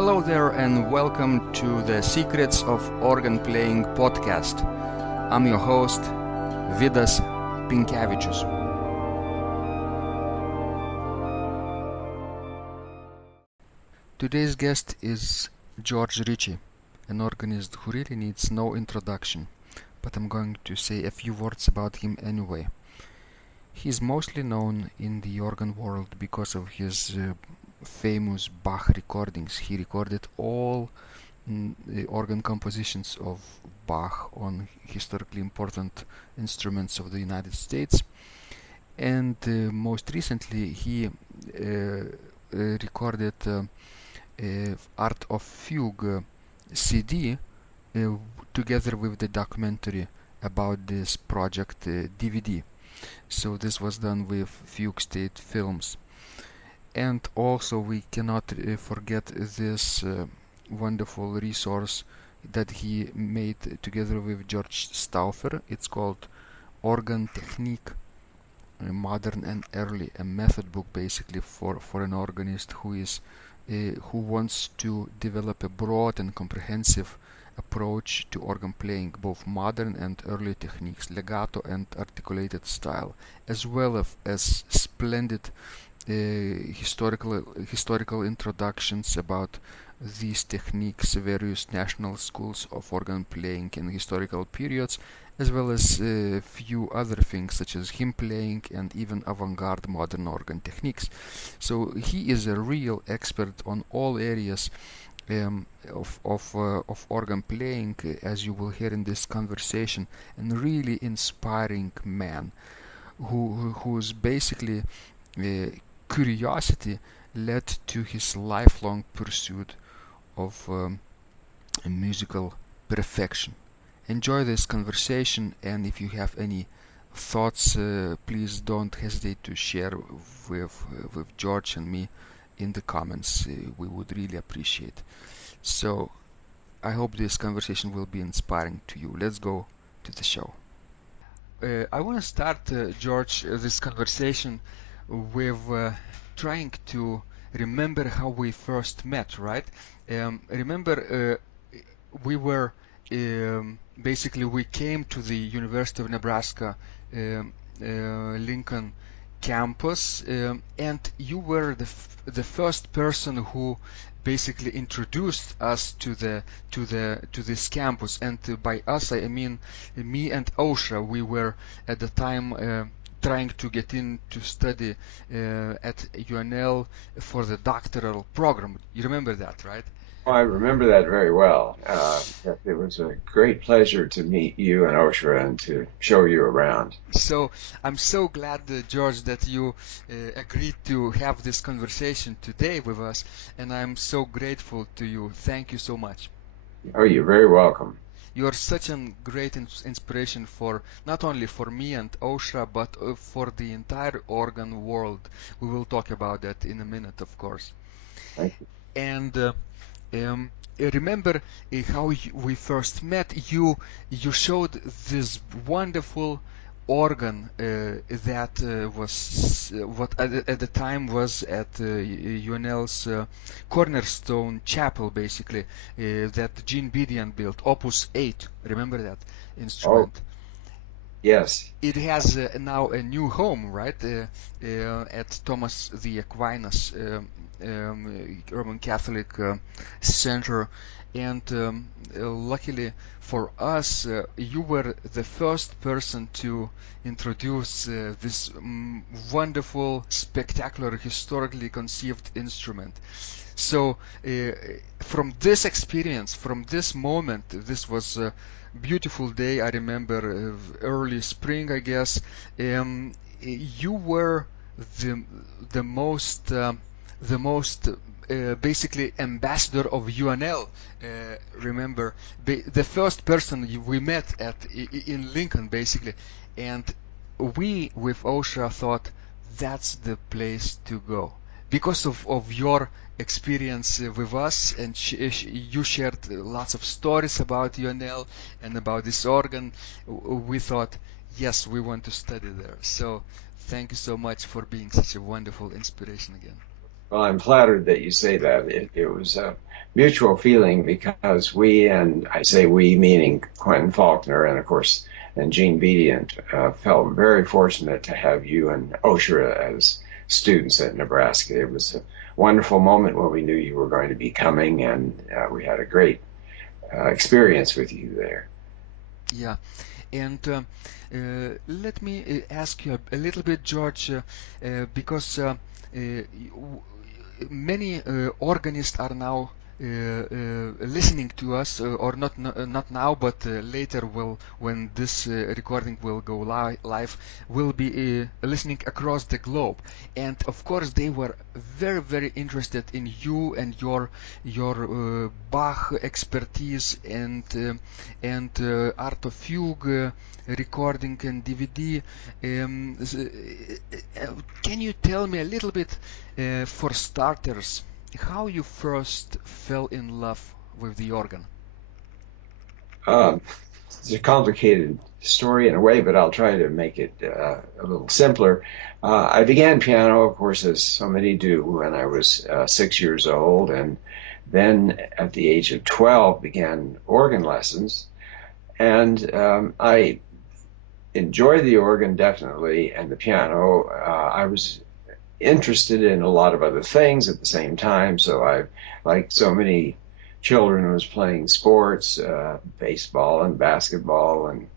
Hello there and welcome to the Secrets of Organ Playing podcast. I'm your host, Vidas Pinkevicius. Today's guest is George Ritchie, an organist who really needs no introduction, but I'm going to say a few words about him anyway. He is mostly known in the organ world because of his famous Bach recordings. He recorded all the organ compositions of Bach on historically important instruments of the United States, and most recently he recorded Art of Fugue CD together with the documentary about this project DVD. So this was done with Fugue State Films. And also we cannot forget this wonderful resource that he made together with George Stauffer. It's called Organ Technique, Modern and Early, a method book basically for an organist who wants to develop a broad and comprehensive approach to organ playing, both modern and early techniques, legato and articulated style, as well as splendid historical introductions about these techniques, various national schools of organ playing in historical periods, as well as a few other things such as hymn playing and even avant-garde modern organ techniques. So he is a real expert on all areas of organ playing, as you will hear in this conversation, and really inspiring man who's basically curiosity led to his lifelong pursuit of musical perfection. Enjoy this conversation, and if you have any thoughts, please don't hesitate to share with George and me in the comments. We would really appreciate. So I hope this conversation will be inspiring to you. Let's go to the show. I want to start, George, this conversation with trying to remember how we first met, right? Remember, we were basically we came to the University of Nebraska Lincoln campus, and you were the first person who basically introduced us to this campus. And by us I mean me and Osha. We were at the time trying to get in to study at UNL for the doctoral program. You remember that, right? Oh, I remember that very well. It was a great pleasure to meet you and Oshra and to show you around. So I'm so glad, George, that you agreed to have this conversation today with us, and I'm so grateful to you. Thank you so much. Oh, you're very welcome. You are such a great inspiration for not only for me and Oshra, but for the entire organ world. We will talk about that in a minute, of course. Thank you. And remember how we first met. You showed this wonderful organ that was what at the time was at UNL's Cornerstone Chapel, basically, that Gene Bedian built, Opus 8. Remember that instrument? Oh, yes. It has now a new home, right, at Thomas the Aquinas Roman Catholic Center. And luckily for us, you were the first person to introduce this wonderful, spectacular, historically conceived instrument. So from this experience, from this moment, this was a beautiful day. I remember early spring, I guess. You were the most basically ambassador of UNL. Remember, the first person we met in Lincoln, basically, and we with Osha thought that's the place to go because of your experience with us, and you shared lots of stories about UNL and about this organ. We thought, yes, we want to study there. So thank you so much for being such a wonderful inspiration again. Well, I'm flattered that you say that. It was a mutual feeling because we, and I say we meaning Quentin Faulkner and of course and Gene Bedient, felt very fortunate to have you and Oshra as students at Nebraska. It was a wonderful moment when we knew you were going to be coming, and we had a great experience with you there. Yeah, and let me ask you a little bit, George, because many organists are now listening to us, or not now, but later will, when this recording will go live, will be listening across the globe, and of course they were very interested in you and your Bach expertise and Art of Fugue recording and DVD. Can you tell me a little bit, for starters, how you first fell in love with the organ? Um, it's a complicated story in a way, but I'll try to make it a little simpler. I began piano, of course, as so many do, when I was 6 years old, and then at the age of 12 began organ lessons. And I enjoyed the organ definitely, and the piano. I was interested in a lot of other things at the same time, so I, like so many children, was playing sports, baseball and basketball and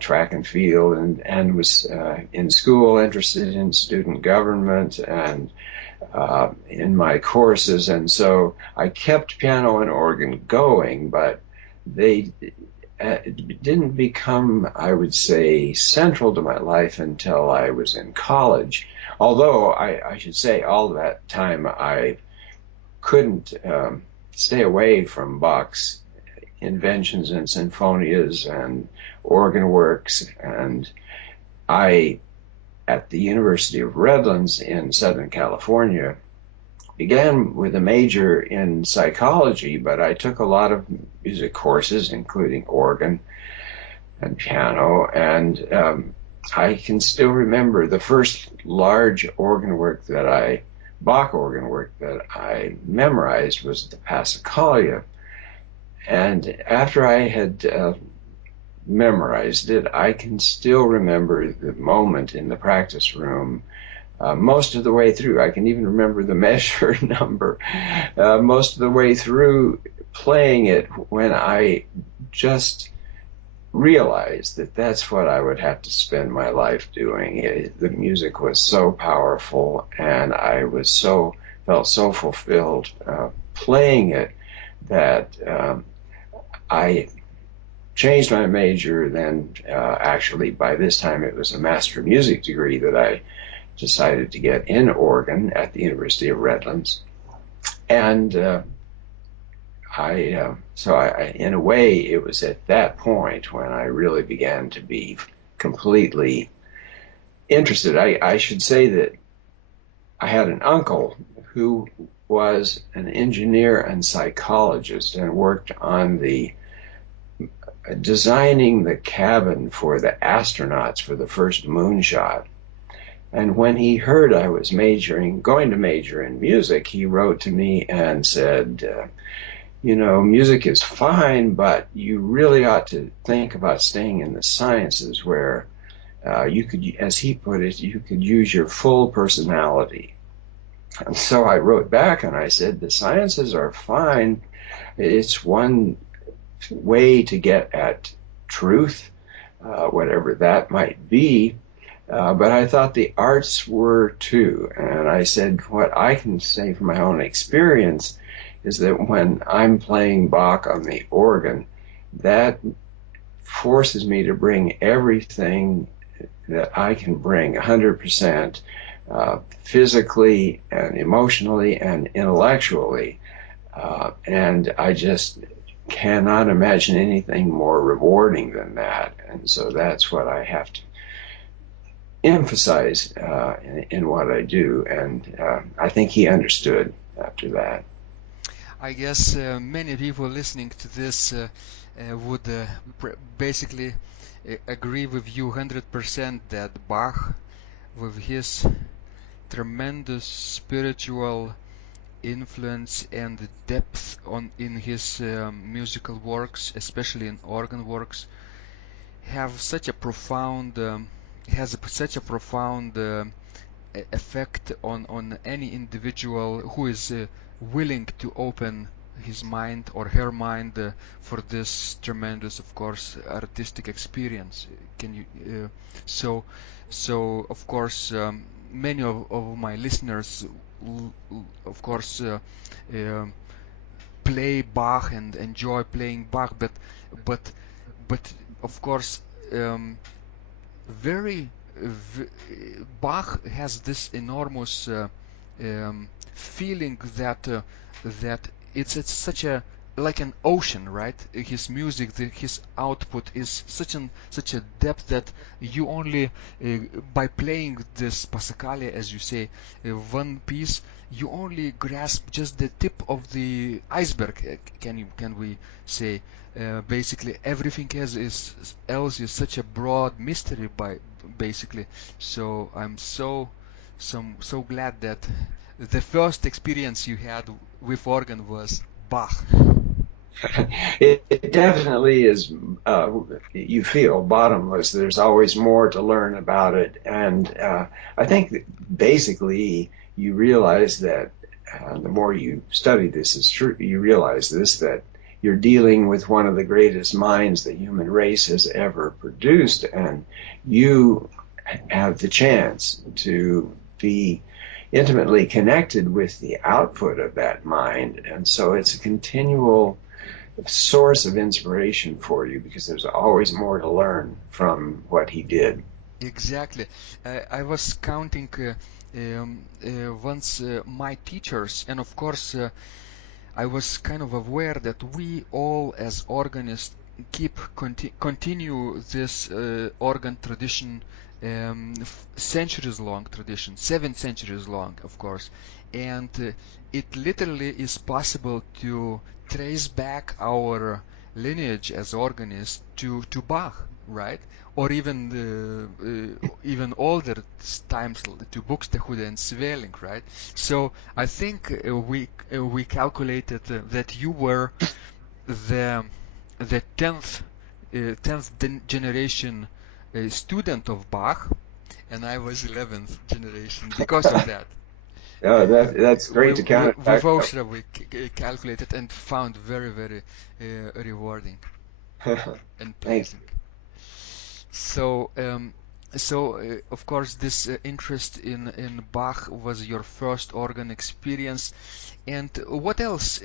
track and field, and was in school interested in student government and in my courses. And so I kept piano and organ going, but they didn't become, I would say, central to my life until I was in college. Although I should say all that time I couldn't stay away from Bach's inventions and sinfonias and organ works. And I, at the University of Redlands in Southern California, began with a major in psychology, but I took a lot of music courses, including organ and piano, and I can still remember the first large organ work Bach organ work that I memorized was the Passacaglia. And after I had memorized it, I can still remember the moment in the practice room. Most of the way through, I can even remember the measure number. Most of the way through playing it, when I just realized that that's what I would have to spend my life doing. The music was so powerful, and I felt so fulfilled playing it that I changed my major. Then actually by this time it was a Master of Music degree that I decided to get in organ at the University of Redlands. And in a way, it was at that point when I really began to be completely interested. I should say that I had an uncle who was an engineer and psychologist and worked on designing the cabin for the astronauts for the first moonshot. And when he heard I was going to major in music, he wrote to me and said, music is fine, but you really ought to think about staying in the sciences where you could, as he put it, you could use your full personality. And so I wrote back and I said, the sciences are fine. It's one way to get at truth, whatever that might be. But I thought the arts were too. And I said, what I can say from my own experience is that when I'm playing Bach on the organ, that forces me to bring everything that I can bring 100%, physically and emotionally and intellectually. And I just cannot imagine anything more rewarding than that. And so that's what I have to emphasize in what I do. And I think he understood after that. I guess many people listening to this would basically agree with you 100% that Bach, with his tremendous spiritual influence and depth in his musical works, especially in organ works, have such a profound has such a profound effect on any individual who is willing to open his mind or her mind for this tremendous, of course, artistic experience. Can you so of course many of my listeners of course um play Bach and enjoy playing Bach, but but of course um, very Bach has this enormous feeling that it's such a like an ocean, right? His music, his output is such a depth that you only by playing this Passacaglia, as you say, one piece, you only grasp just the tip of the iceberg. Can we say? Basically, everything else is such a broad mystery by basically. So I'm so glad that the first experience you had with organ was Bach. It definitely is. You feel bottomless. There's always more to learn about it, and I think that basically you realize that the more you study this, is true. You realize this that you're dealing with one of the greatest minds the human race has ever produced, and you have the chance to be intimately connected with the output of that mind, and so it's a continual source of inspiration for you because there's always more to learn from what he did. Exactly. I was counting once my teachers, and of course I was kind of aware that we all as organists continue this organ tradition, centuries long tradition, 7 centuries long, of course, and it literally is possible to trace back our lineage as organists to Bach, right? Or even older times to Buxtehude and Svelling, right? So I think we calculated that you were the the tenth generation student of Bach, and I was 11th generation because of that. That's great to count it With back up. Austria, we calculated and found very rewarding and Thank pleasing. So, of course, this interest in Bach was your first organ experience. And what else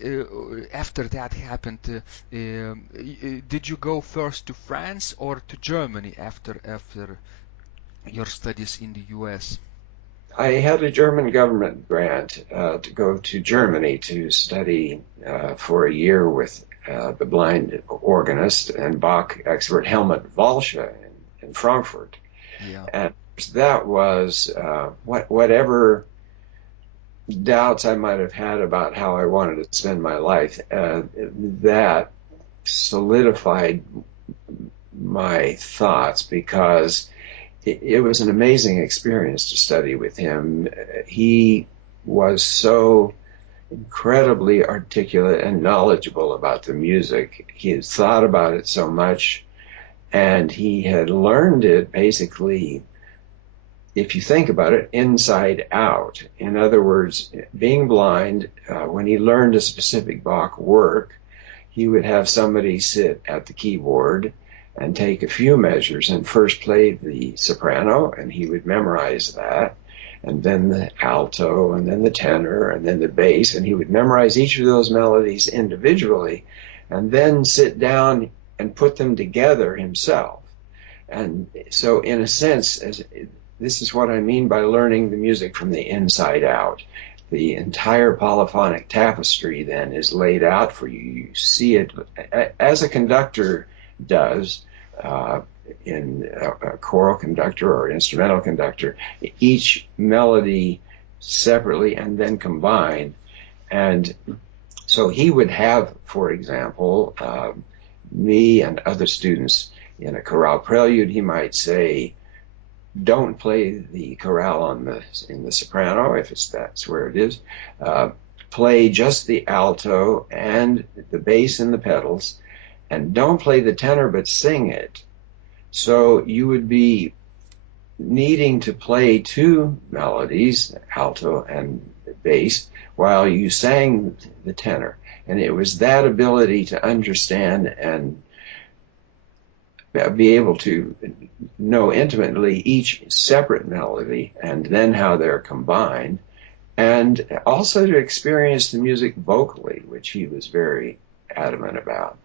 after that happened? Did you go first to France or to Germany after your studies in the U.S.? I had a German government grant to go to Germany to study for a year with the blind organist and Bach expert Helmut Walsche in Frankfurt. Yeah. And that was whatever doubts I might have had about how I wanted to spend my life, that solidified my thoughts because it was an amazing experience to study with him. He was so incredibly articulate and knowledgeable about the music. He had thought about it so much, and he had learned it basically, if you think about it, inside out. In other words, being blind, when he learned a specific Bach work, he would have somebody sit at the keyboard and take a few measures and first play the soprano, and he would memorize that, and then the alto, and then the tenor, and then the bass, and he would memorize each of those melodies individually, and then sit down and put them together himself. And so, in a sense, this is what I mean by learning the music from the inside out. The entire polyphonic tapestry then is laid out for you. You see it as a conductor does in a choral conductor or instrumental conductor, each melody separately and then combined. And so he would have, for example, me and other students in a chorale prelude, he might say, don't play the chorale in the soprano if that's where it is. Play just the alto and the bass and the pedals, and don't play the tenor but sing it. So you would be needing to play two melodies, alto and bass, while you sang the tenor. And it was that ability to understand and be able to know intimately each separate melody and then how they're combined, and also to experience the music vocally, which he was very adamant about.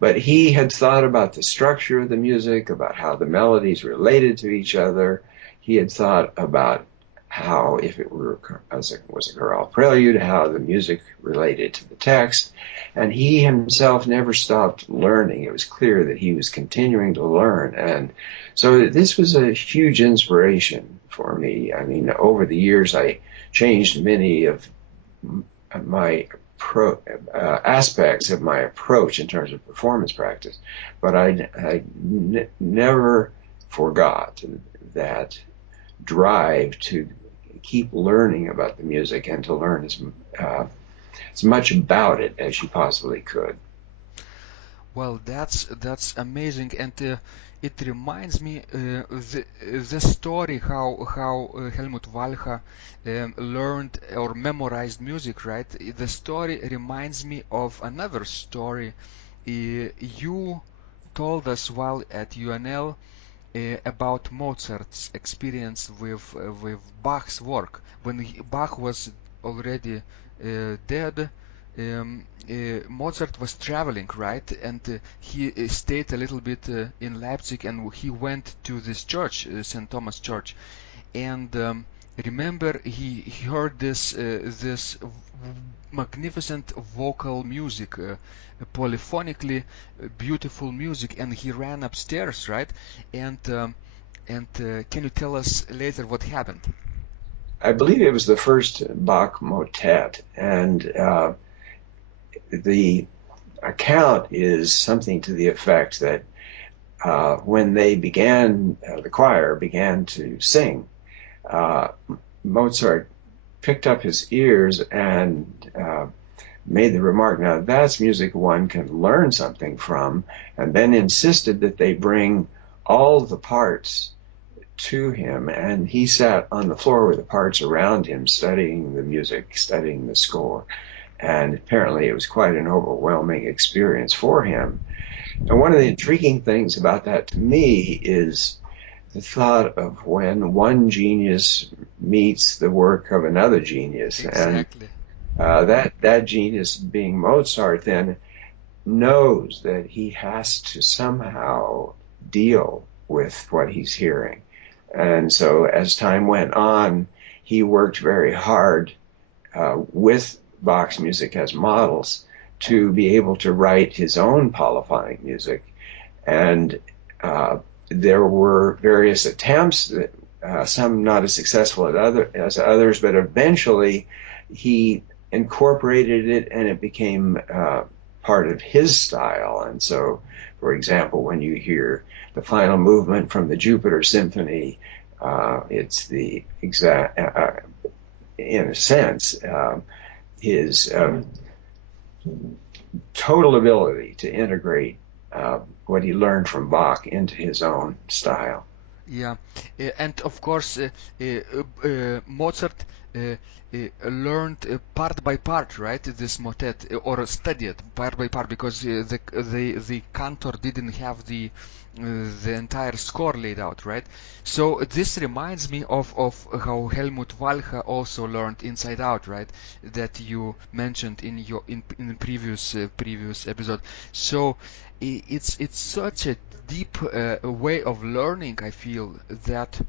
But he had thought about the structure of the music, about how the melodies related to each other. He had thought about how, if it was a chorale prelude, how the music related to the text. And he himself never stopped learning. It was clear that he was continuing to learn. And so this was a huge inspiration for me. I mean, over the years, I changed many of my aspects of my approach in terms of performance practice, but I never forgot that drive to keep learning about the music and to learn as much about it as you possibly could. Well, that's amazing, and it reminds me the story how Helmut Walcha learned or memorized music, right? The story reminds me of another story you told us while at UNL about Mozart's experience with Bach's work when Bach was already dead. Mozart was traveling, right? And he stayed a little bit in Leipzig, and he went to this church, St. Thomas Church, and remember he heard this magnificent vocal music, polyphonically beautiful music, and he ran upstairs, right? And can you tell us later what happened? I believe it was the first Bach motet, and the account is something to the effect that when they began, the choir began to sing, Mozart picked up his ears and made the remark, now that's music one can learn something from, and then insisted that they bring all the parts to him, and he sat on the floor with the parts around him studying the music, studying the score. And apparently it was quite an overwhelming experience for him. And one of the intriguing things about that to me is the thought of when one genius meets the work of another genius. Exactly. And that genius being Mozart then knows that he has to somehow deal with what he's hearing. And so as time went on, he worked very hard with Bach's music as models to be able to write his own polyphonic music. And there were various attempts, that, some not as successful as others, but eventually he incorporated it and it became part of his style. And so, for example, when you hear the final movement from the Jupiter Symphony, it's the exact, in a sense, his total ability to integrate what he learned from Bach into his own style. Yeah, and of course Mozart learned part by part, right? This motet, or studied part by part, because the cantor didn't have the entire score laid out, right? So this reminds me of how Helmut Walcha also learned Inside Out, right? That you mentioned in your in previous episode. So it's such a deep way of learning, I feel, that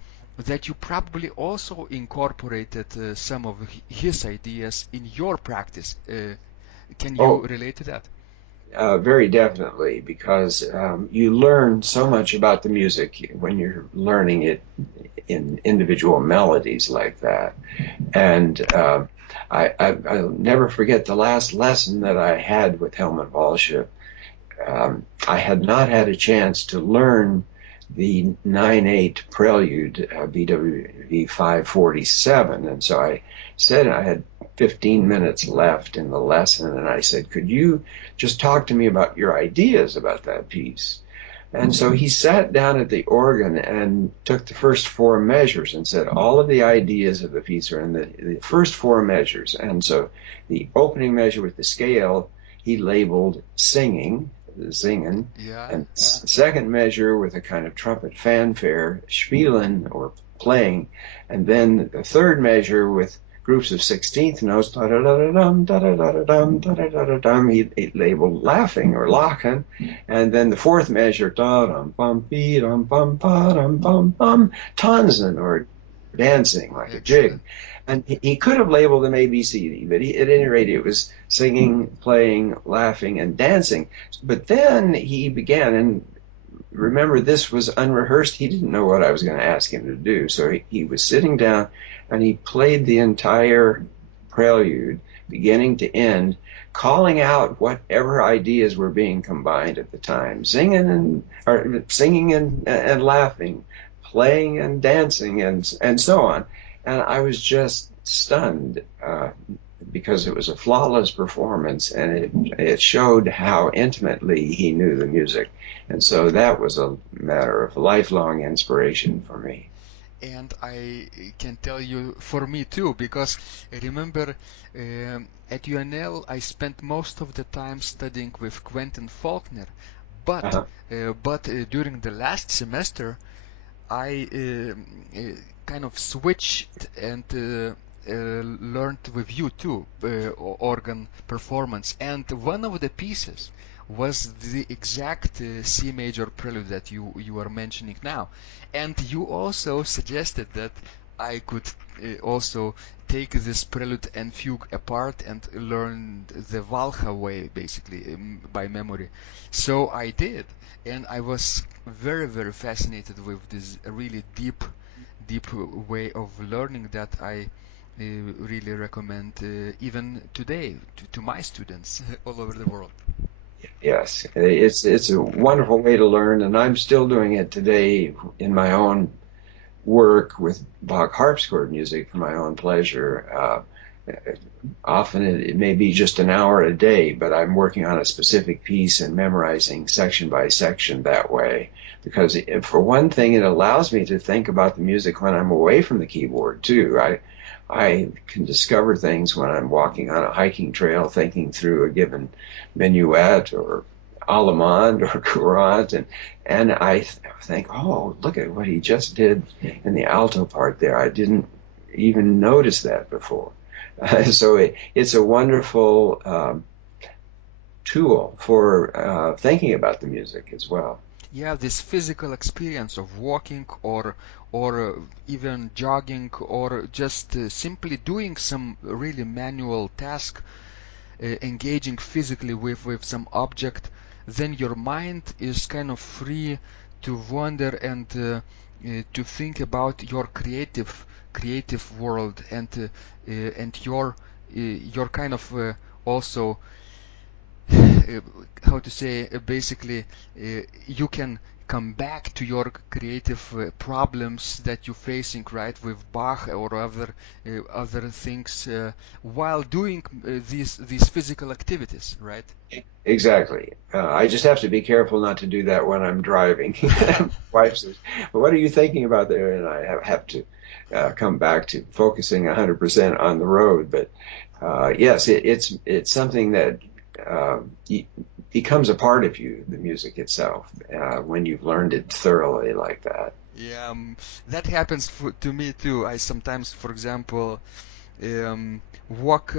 you probably also incorporated some of his ideas in your practice. Can you relate to that? Very definitely, because you learn so much about the music when you're learning it in individual melodies like that. And I'll never forget the last lesson that I had with Helmut Walcha. I had not had a chance to learn the 9/8 Prelude, BWV 547. And so I said I had 15 minutes left in the lesson, and I said, could you just talk to me about your ideas about that piece? And so he sat down at the organ and took the first four measures and said, all of the ideas of the piece are in the first four measures. And so the opening measure with the scale, he labeled singing, singen, Yeah. and the second measure with a kind of trumpet fanfare, spielen, or playing, and then the third measure with groups of 16th notes, da-da-da-da-dum, da-da-da-da-dum, da-da-da-da-dum, he labeled laughing or lachen, and then the fourth measure, da-dum-bum-bee-dum-bum-ba-dum-bum-bum, tanzen, or dancing like a jig. And he could have labeled them A, B, C, D, but at any rate, it was singing, playing, laughing, and dancing. But then he began, and remember, this was unrehearsed. He didn't know what I was going to ask him to do. So he was sitting down, and he played the entire prelude, beginning to end, calling out whatever ideas were being combined at the time, singing and laughing, playing and dancing, and so on. And I was just stunned because it was a flawless performance, and it showed how intimately he knew the music. And so that was a matter of lifelong inspiration for me. And I can tell you for me too, because I remember at UNL I spent most of the time studying with Quentin Faulkner, but during the last semester I kind of switched and learned with you too, organ performance, and one of the pieces was the exact C major prelude that you are mentioning now, and you also suggested that I could also take this prelude and fugue apart and learn the Walcha way basically by memory. So I did, and I was very, very fascinated with this really deep way of learning that I really recommend even today to my students all over the world. Yes, it's a wonderful way to learn, and I'm still doing it today in my own work with Bach harpsichord music for my own pleasure. Often it may be just an hour a day, but I'm working on a specific piece and memorizing section by section that way. Because for one thing, it allows me to think about the music when I'm away from the keyboard too. I can discover things when I'm walking on a hiking trail, thinking through a given minuet or allemande or courant, and I think, oh, look at what he just did in the alto part there. I didn't even notice that before. So it's a wonderful tool for thinking about the music as well. Yeah, this physical experience of walking or even jogging or just simply doing some really manual task, engaging physically with some object, then your mind is kind of free to wander and to think about your creative world and your kind of also how to say basically you can come back to your creative problems that you're facing, right, with Bach or other things while doing these physical activities, right? Exactly. I just have to be careful not to do that when I'm driving. My wife says, "Well, what are you thinking about there?" And I have to come back to focusing 100% on the road. But yes, it's something that becomes a part of you, the music itself, when you've learned it thoroughly like that. Yeah, that happens to me too. I sometimes, for example, walk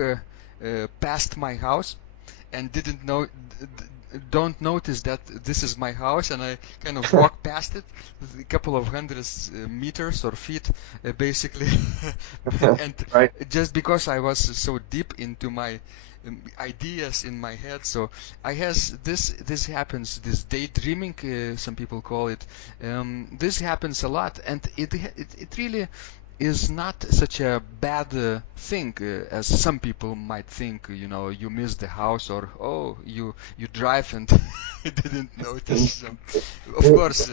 past my house and don't notice that this is my house, and I kind of walk past it a couple of hundreds meters or feet basically and Right. just because I was so deep into my ideas in my head. So I has this happens, this daydreaming, some people call it. This happens a lot, and it really is not such a bad thing as some people might think. You miss the house, or you drive and you didn't notice. Of course,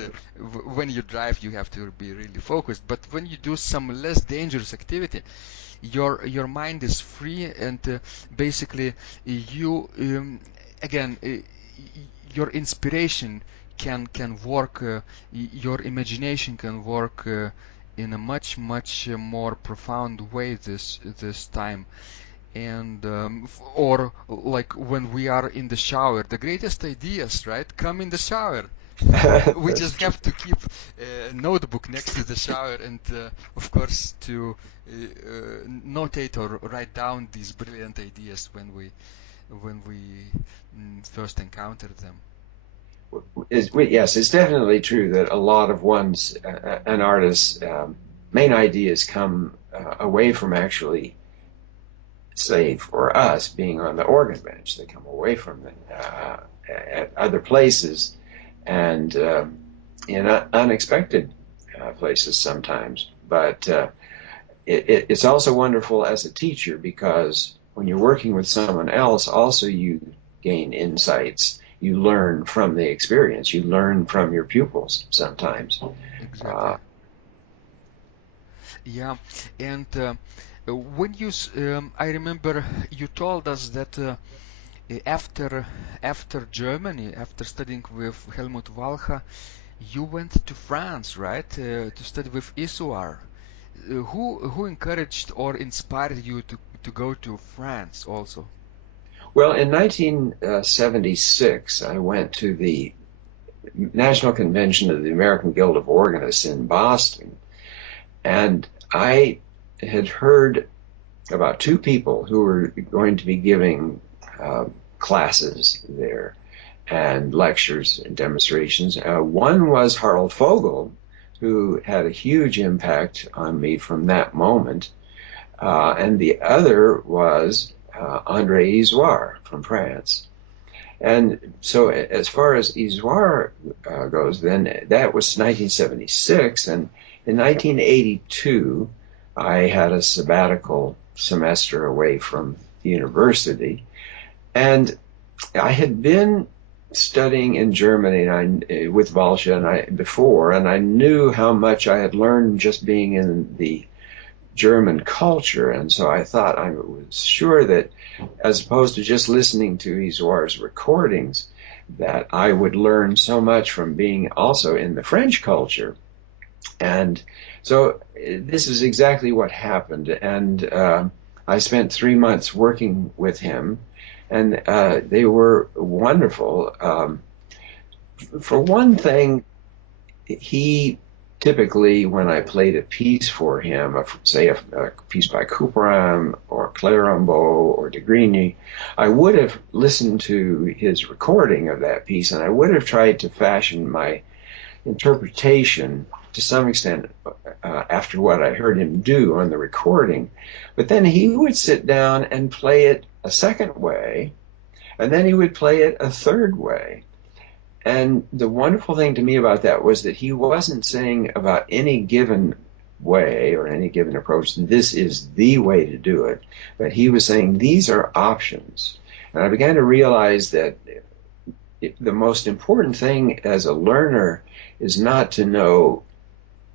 when you drive, you have to be really focused. But when you do some less dangerous activity, your mind is free, and basically you again your inspiration can work, your imagination can work in a much more profound way this time. And or like when we are in the shower, the greatest ideas, right, come in the shower. We just have to keep a notebook next to the shower, and of course to notate or write down these brilliant ideas when we first encounter them. Yes, it's definitely true that a lot of an artist's main ideas come away from actually, say, for us, being on the organ bench. They come away from them at other places, and in unexpected places sometimes. But it's also wonderful as a teacher, because when you're working with someone else, also you gain insights. You learn from the experience. You learn from your pupils sometimes. Exactly. Yeah, and when I remember you told us that after Germany, after studying with Helmut Walcha, you went to France, right, to study with Isoar. Who encouraged or inspired you to go to France also? Well, in 1976, I went to the National Convention of the American Guild of Organists in Boston, and I had heard about two people who were going to be giving classes there and lectures and demonstrations. One was Harald Vogel, who had a huge impact on me from that moment, and the other was André Isoire from France. And so as far as Isoire goes, then that was 1976. And in 1982, I had a sabbatical semester away from the university. And I had been studying in Germany with Walcha before, and I knew how much I had learned just being in the German culture, and so I thought I was sure that, as opposed to just listening to Isoire's recordings, that I would learn so much from being also in the French culture. And so this is exactly what happened, and I spent 3 months working with him, and they were wonderful. For one thing, he typically, when I played a piece for him, say a piece by Couperin or Clérambault or de Grigny, I would have listened to his recording of that piece, and I would have tried to fashion my interpretation to some extent after what I heard him do on the recording. But then he would sit down and play it a second way, and then he would play it a third way. And the wonderful thing to me about that was that he wasn't saying about any given way or any given approach, this is the way to do it, but he was saying these are options. And I began to realize that the most important thing as a learner is not to know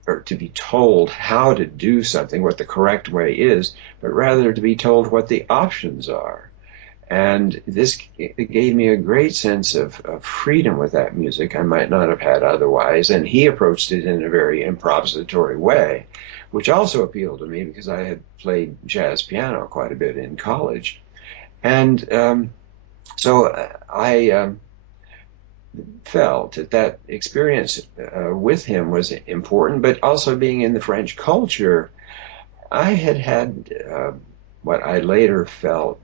or to be told how to do something, what the correct way is, but rather to be told what the options are. And this gave me a great sense of freedom with that music I might not have had otherwise. And he approached it in a very improvisatory way, which also appealed to me because I had played jazz piano quite a bit in college. And so I felt that experience with him was important, but also being in the French culture, I had what I later felt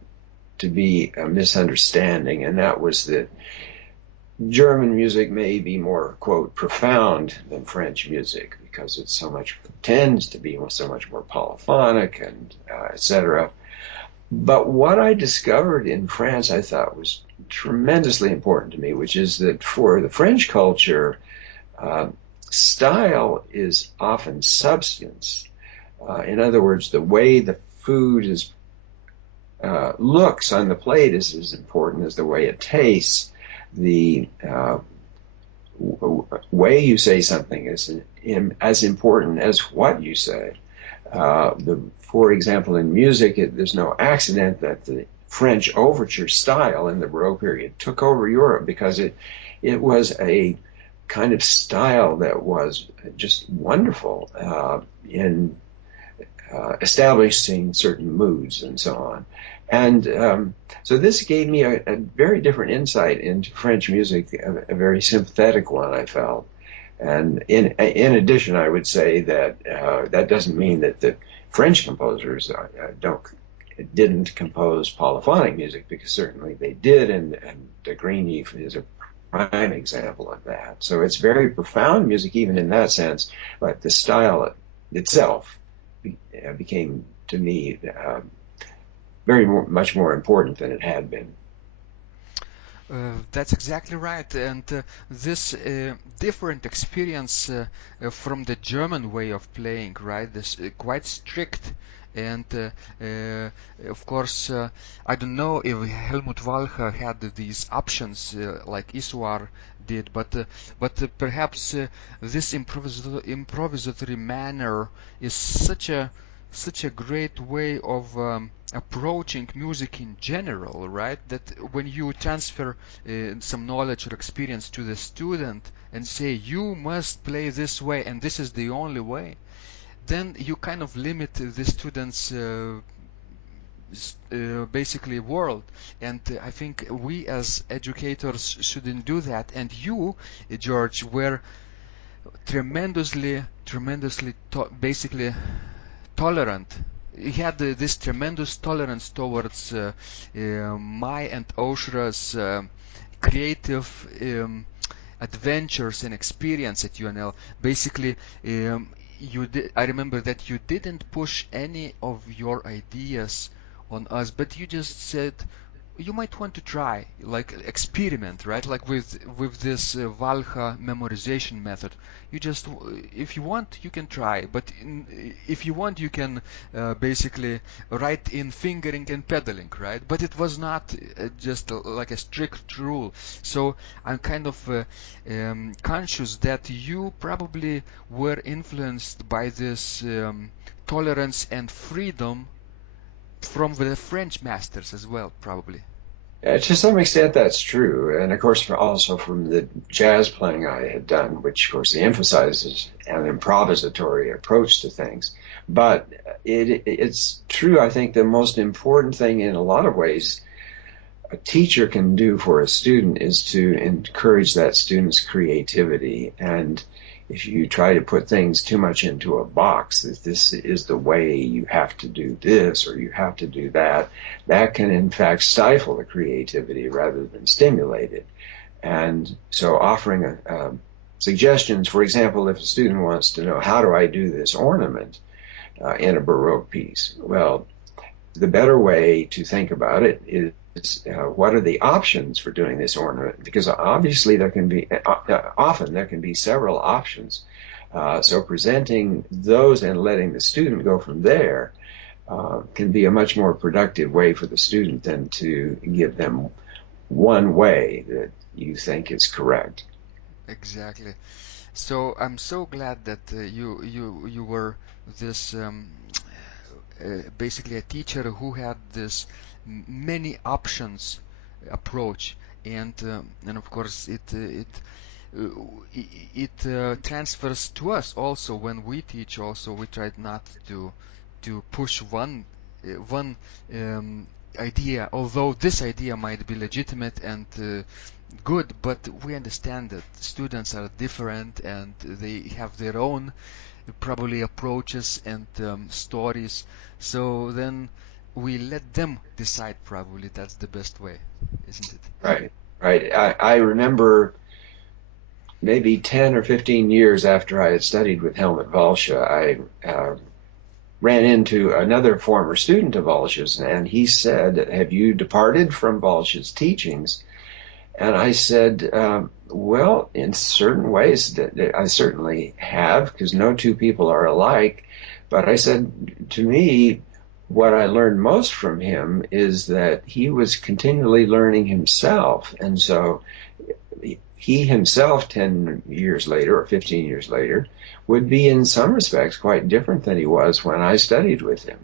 to be a misunderstanding, and that was that German music may be more, quote, profound than French music because it tends to be so much more polyphonic and etc. But what I discovered in France I thought was tremendously important to me, which is that for the French culture, style is often substance. In other words, the way the food is looks on the plate is as important as the way it tastes. The way you say something is as important as what you say. For example, in music, there's no accident that the French overture style in the Baroque period took over Europe, because it was a kind of style that was just wonderful in establishing certain moods and so on. And so this gave me a very different insight into French music, a very sympathetic one, I felt. And in addition, I would say that that doesn't mean that the French composers didn't compose polyphonic music, because certainly they did, and de Grigny is a prime example of that. So it's very profound music even in that sense, but the style itself became, to me, much more important than it had been. That's exactly right, and this different experience from the German way of playing, right? This quite strict, and of course, I don't know if Helmut Walcher had these options like Isouard did, but perhaps this improvisatory manner is such a great way of approaching music in general, right? That when you transfer some knowledge or experience to the student and say, you must play this way and this is the only way, then you kind of limit the student's basically world. And I think we as educators shouldn't do that. And you, George, were tremendously basically tolerant. He had this tremendous tolerance towards my and Oshra's creative adventures and experience at UNL. Basically, I remember that you didn't push any of your ideas on us, but you just said, you might want to try, like experiment, right? Like with this Walcha memorization method. You just, if you want, you can try, but if you want, you can basically write in fingering and pedaling, right? But it was not just like a strict rule. So I'm kind of conscious that you probably were influenced by this tolerance and freedom from the French masters as well, probably. To some extent, that's true, and of course, also from the jazz playing I had done, which of course emphasizes an improvisatory approach to things. But it's true. I think the most important thing, in a lot of ways, a teacher can do for a student is to encourage that student's creativity. And if you try to put things too much into a box, that this is the way you have to do this or you have to do that, that can in fact stifle the creativity rather than stimulate it. And so offering suggestions, for example, if a student wants to know, how do I do this ornament in a Baroque piece? Well, the better way to think about it is what are the options for doing this ornament? Because obviously often there can be several options. So presenting those and letting the student go from there can be a much more productive way for the student than to give them one way that you think is correct. Exactly. So I'm so glad that you were this basically a teacher who had this many options approach, and of course it transfers to us also when we teach. Also, we try not to push one idea, although this idea might be legitimate and good, but we understand that students are different and they have their own probably approaches and stories, so then we let them decide. Probably that's the best way, isn't it? Right. I remember maybe 10 or 15 years after I had studied with Helmut Walcha, I ran into another former student of Walcha's, and he said, have you departed from Walcha's teachings? And I said, well, in certain ways, I certainly have, because no two people are alike. But I said, to me, what I learned most from him is that he was continually learning himself. And so he himself, 10 years later or 15 years later, would be in some respects quite different than he was when I studied with him.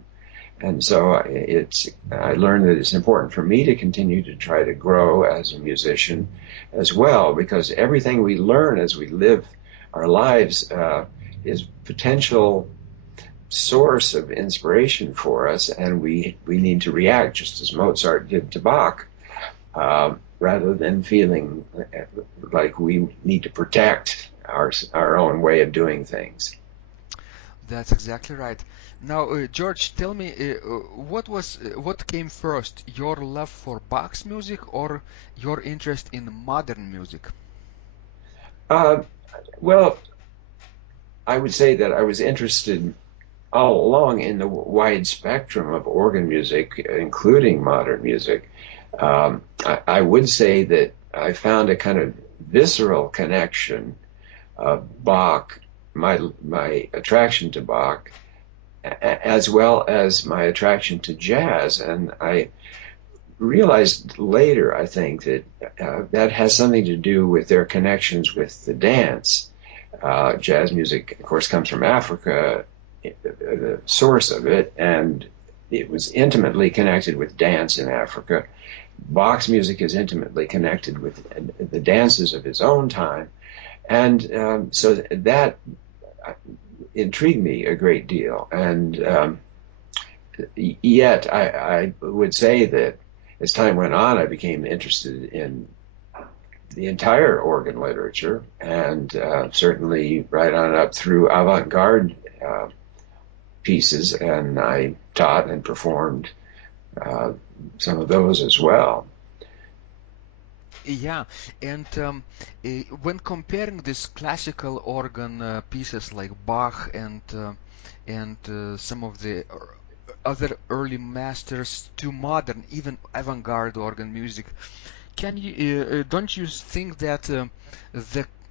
And so I learned that it's important for me to continue to try to grow as a musician as well, because everything we learn as we live our lives is potential source of inspiration for us, and we need to react just as Mozart did to Bach, rather than feeling like we need to protect our own way of doing things. That's exactly right. Now, George, tell me, what came first, your love for Bach's music or your interest in modern music? Uh, well, I would say that I was interested all along in the wide spectrum of organ music, including modern music. I would say that I found a kind of visceral connection of Bach, my attraction to Bach, as well as my attraction to jazz. And I realized later, I think, that that has something to do with their connections with the dance. Jazz music, of course, comes from Africa, the source of it, and it was intimately connected with dance in Africa. Bach's music is intimately connected with the dances of his own time, and so that intrigued me a great deal. And yet, I would say that as time went on, I became interested in the entire organ literature, and certainly right on up through avant-garde pieces, and I taught and performed some of those as well. Yeah, and when comparing these classical organ pieces like Bach and some of the other early masters to modern, even avant-garde organ music, can you don't you think that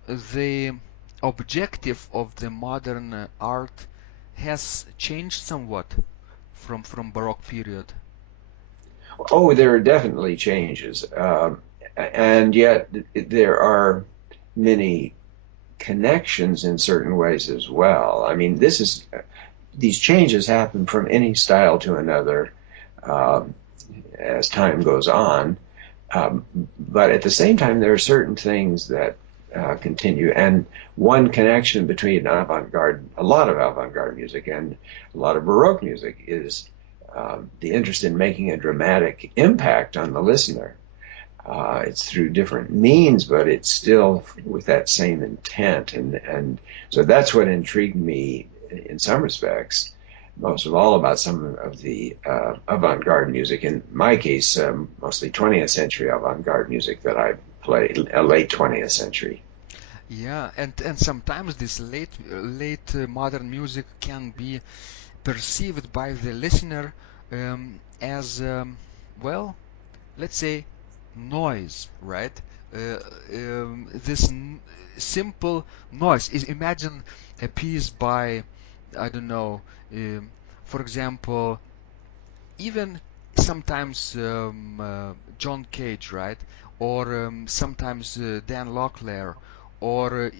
the objective of the modern art has changed somewhat from Baroque period? Oh, there are definitely changes, and yet there are many connections in certain ways as well. I mean, these changes happen from any style to another as time goes on. But at the same time, there are certain things that continue. And one connection between avant-garde, a lot of avant-garde music and a lot of Baroque music is the interest in making a dramatic impact on the listener. It's through different means, but it's still with that same intent. And so that's what intrigued me in some respects, most of all about some of the avant-garde music. In my case, mostly 20th century avant-garde music that I played, late 20th century. Yeah, and sometimes this late modern music can be perceived by the listener as well, let's say noise, right? This simple noise is, imagine a piece by, I don't know, for example, even sometimes John Cage, right? Or sometimes Dan Locklear, or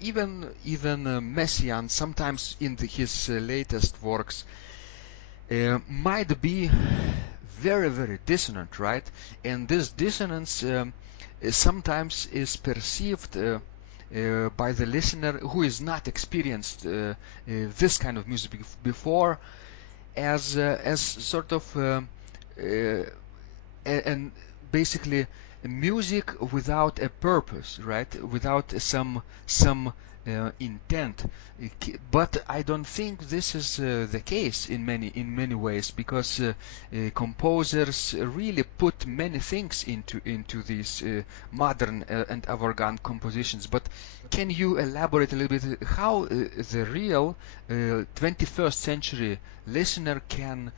even Messiaen, sometimes in his latest works, might be very, very dissonant, right? And this dissonance sometimes is perceived by the listener who is not experienced this kind of music before as sort of and basically music without a purpose, right? Without some intent. But I don't think this is the case in many ways, because composers really put many things into these modern and avant-garde compositions. But can you elaborate a little bit how the real 21st century listener can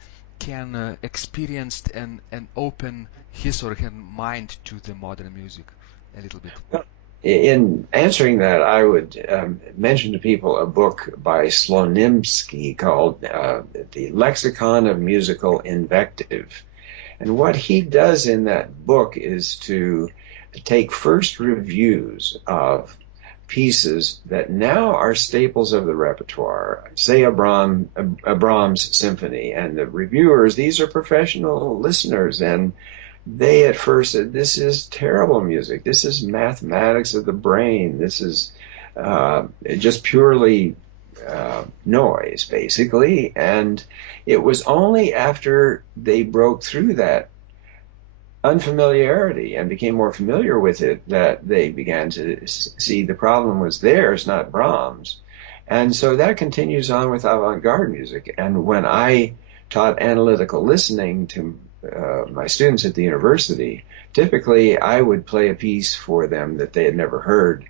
experience and open his or her mind to the modern music a little bit? In answering that, I would mention to people a book by Slonimsky called The Lexicon of Musical Invective. And what he does in that book is to take first reviews of pieces that now are staples of the repertoire, say a Brahms symphony, and the reviewers, these are professional listeners, and they at first said, this is terrible music. This is mathematics of the brain. This is just purely noise, basically. And it was only after they broke through that unfamiliarity and became more familiar with it that they began to see the problem was theirs, not Brahms. And so that continues on with avant-garde music. And when I taught analytical listening to my students at the university, typically I would play a piece for them that they had never heard,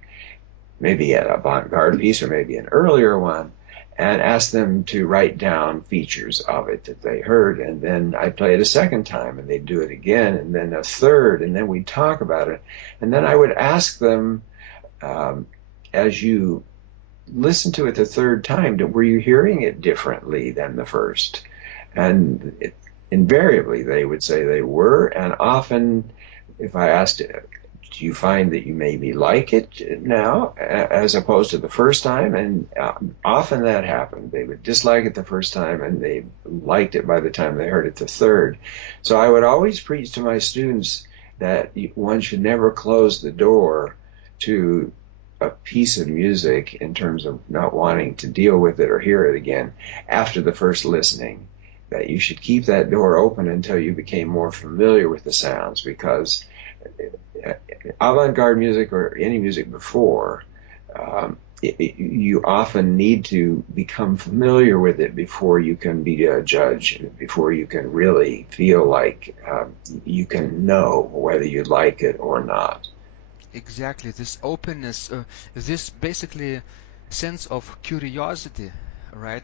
maybe an avant-garde piece or maybe an earlier one, and ask them to write down features of it that they heard. And then I'd play it a second time, and they'd do it again, and then a third, and then we'd talk about it. And then I would ask them, as you listen to it the third time, were you hearing it differently than the first? And invariably they would say they were. And often if I asked, do you find that you maybe like it now as opposed to the first time? And often that happened. They would dislike it the first time and they liked it by the time they heard it the third. So I would always preach to my students that one should never close the door to a piece of music in terms of not wanting to deal with it or hear it again after the first listening, that you should keep that door open until you became more familiar with the sounds, because avant-garde music or any music before, you often need to become familiar with it before you can be a judge, before you can really feel like you can know whether you like it or not. Exactly, this openness, this basically sense of curiosity, right?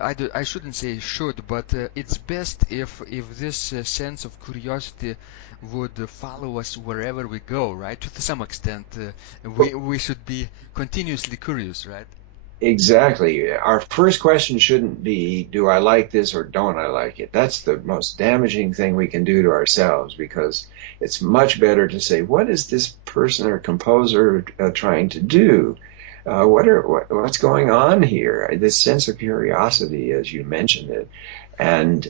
I shouldn't say should, but it's best if this sense of curiosity would follow us wherever we go, right? To some extent, we should be continuously curious, right? Exactly. Our first question shouldn't be, do I like this or don't I like it? That's the most damaging thing we can do to ourselves, because it's much better to say, what is this person or composer trying to do? What's going on here? This sense of curiosity, as you mentioned it. And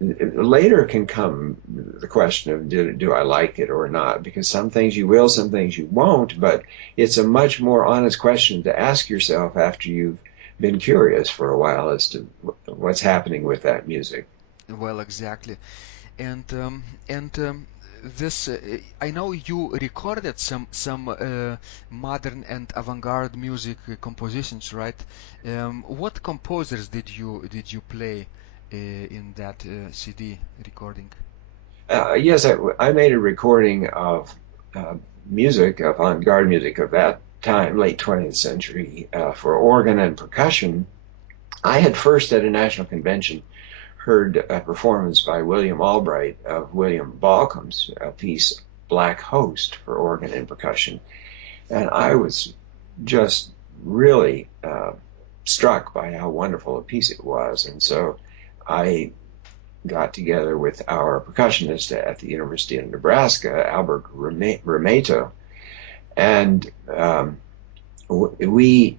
later can come the question of do I like it or not, because some things you will, some things you won't, but it's a much more honest question to ask yourself after you've been curious for a while as to what's happening with that music. Well, exactly. And this I know you recorded some modern and avant-garde music compositions, right? What composers did you play in that CD recording? Yes, I made a recording of music, avant-garde music of that time, late 20th century, for organ and percussion. I had first at a national convention heard a performance by William Albright of William Balcomb's piece Black Host for organ and percussion. And I was just really struck by how wonderful a piece it was. And so I got together with our percussionist at the University of Nebraska, Albert Remeto, and we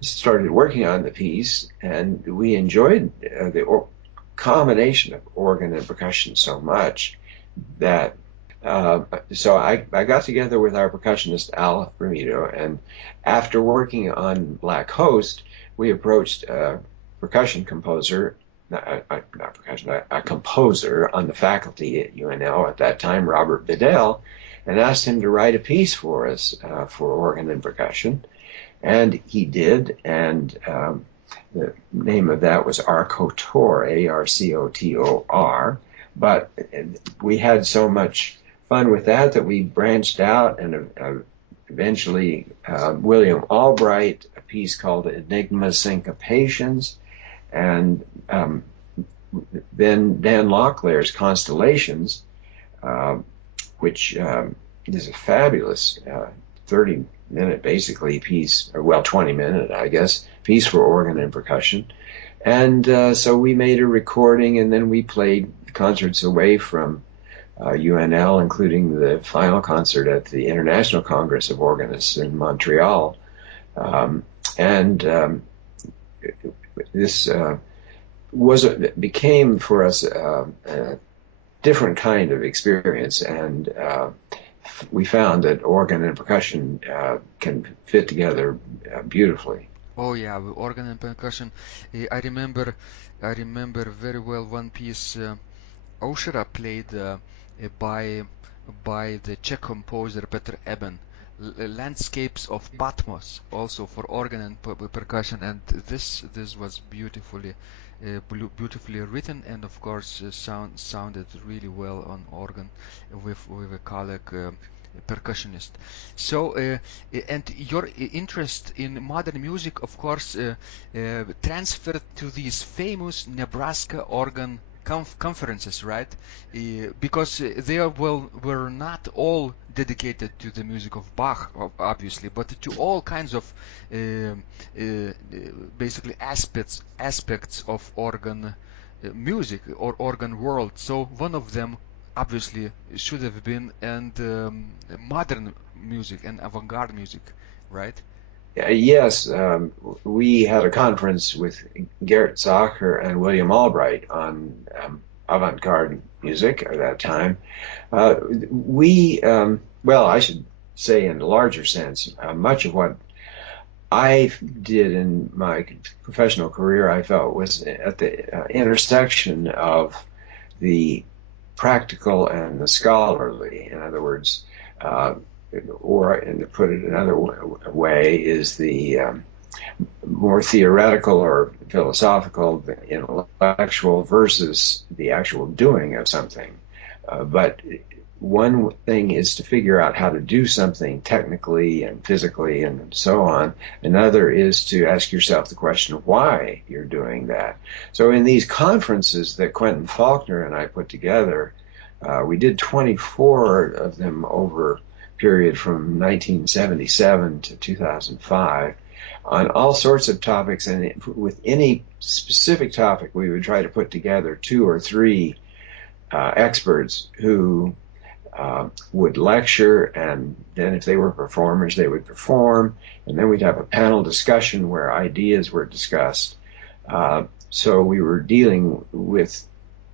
started working on the piece, and we enjoyed the combination of organ and percussion so much that so I got together with our percussionist Al Remeto, and after working on Black Host, we approached a percussion composer, a composer on the faculty at UNL at that time, Robert Bedell, and asked him to write a piece for us for organ and percussion. And he did, and the name of that was Arcotor, Arcotor. But we had so much fun with that we branched out, and eventually William Albright, a piece called Enigma Syncopations, and then Dan Locklear's Constellations, which is a fabulous 30-minute, basically, piece, or well, 20-minute, I guess, piece for organ and percussion. And so we made a recording, and then we played concerts away from UNL, including the final concert at the International Congress of Organists in Montreal. And this became for us a different kind of experience, and we found that organ and percussion can fit together beautifully. Oh yeah, with organ and percussion. I remember very well one piece Oshera played by the Czech composer Petr Eben, Landscapes of Patmos, also for organ and percussion, and this was beautifully written, and of course sounded really well on organ with a colleague percussionist. So and your interest in modern music, of course, transferred to these famous Nebraska organ conferences, right? Because they were not all dedicated to the music of Bach, obviously, but to all kinds of basically aspects of organ music or organ world. So one of them obviously should have been modern music and avant-garde music, right? Yes, we had a conference with Gert Zacher and William Albright on avant-garde music at that time. Well, I should say in a larger sense, much of what I did in my professional career, I felt, was at the intersection of the practical and the scholarly. In other words, or, and to put it another way, is the more theoretical or philosophical, the intellectual versus the actual doing of something. But one thing is to figure out how to do something technically and physically and so on. Another is to ask yourself the question of why you're doing that. So in these conferences that Quentin Faulkner and I put together, we did 24 of them over a period from 1977 to 2005 on all sorts of topics, and with any specific topic we would try to put together 2 or 3 experts who would lecture, and then if they were performers, they would perform, and then we'd have a panel discussion where ideas were discussed. So we were dealing with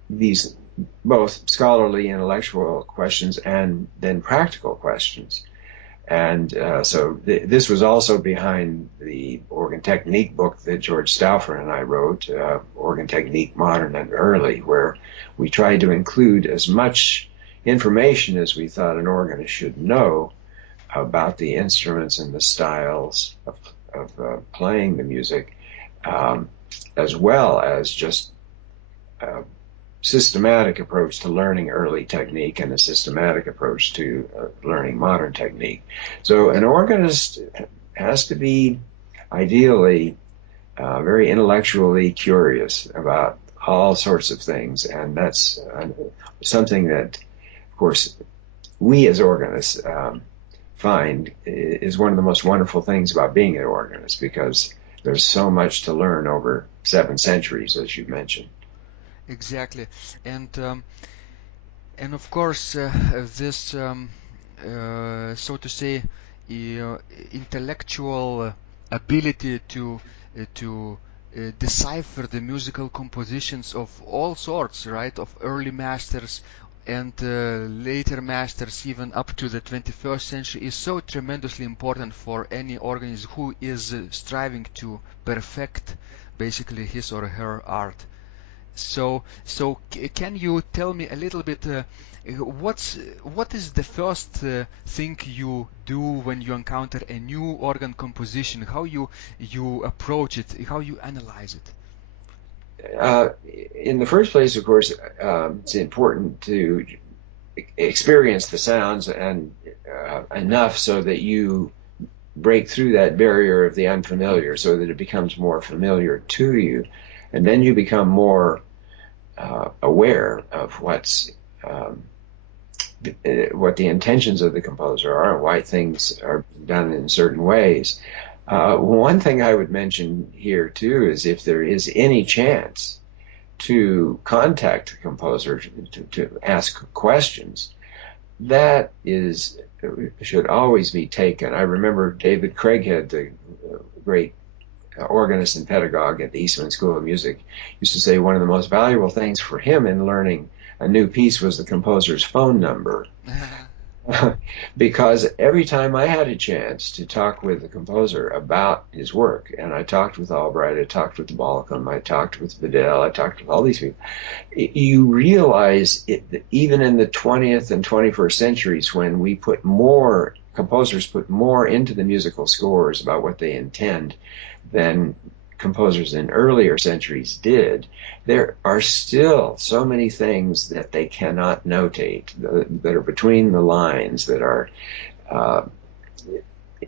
these both scholarly, intellectual questions and then practical questions. And so this was also behind the organ technique book that George Stauffer and I wrote, Organ Technique, Modern and Early, where we tried to include as much information as we thought an organist should know about the instruments and the styles of playing the music, as well as just a systematic approach to learning early technique and a systematic approach to learning modern technique. So an organist has to be ideally very intellectually curious about all sorts of things, and that's something that, of course, we as organists find is one of the most wonderful things about being an organist, because there's so much to learn over 7 centuries, as you mentioned. Exactly, and of course this so to say intellectual ability to decipher the musical compositions of all sorts, right, of early masters and later masters, even up to the 21st century, is so tremendously important for any organist who is striving to perfect basically his or her art. So can you tell me a little bit what is the first thing you do when you encounter a new organ composition? How you approach it? How you analyze it? In the first place, of course, it's important to experience the sounds and enough so that you break through that barrier of the unfamiliar, so that it becomes more familiar to you, and then you become more aware of what's what the intentions of the composer are and why things are done in certain ways. One thing I would mention here too is if there is any chance to contact the composer to ask questions, that should always be taken. I remember David Craighead, the great organist and pedagogue at the Eastman School of Music, used to say one of the most valuable things for him in learning a new piece was the composer's phone number. Because every time I had a chance to talk with the composer about his work, and I talked with Albright, I talked with Balcom, I talked with Vidal, I talked with all these people, you realize that even in the 20th and 21st centuries, when composers put more into the musical scores about what they intend than composers in earlier centuries did, there are still so many things that they cannot notate, that are between the lines, that are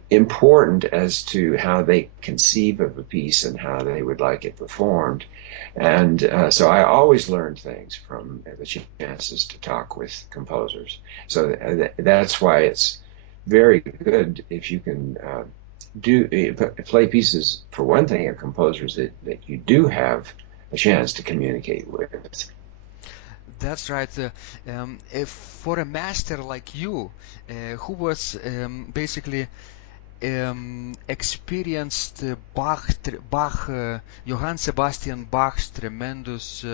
important as to how they conceive of a piece and how they would like it performed. And so I always learned things from the chances to talk with composers. So that's why it's very good if you can play pieces, for one thing, of composers that you do have a chance to communicate with. That's right. If for a master like you, who was basically experienced Johann Sebastian Bach's tremendous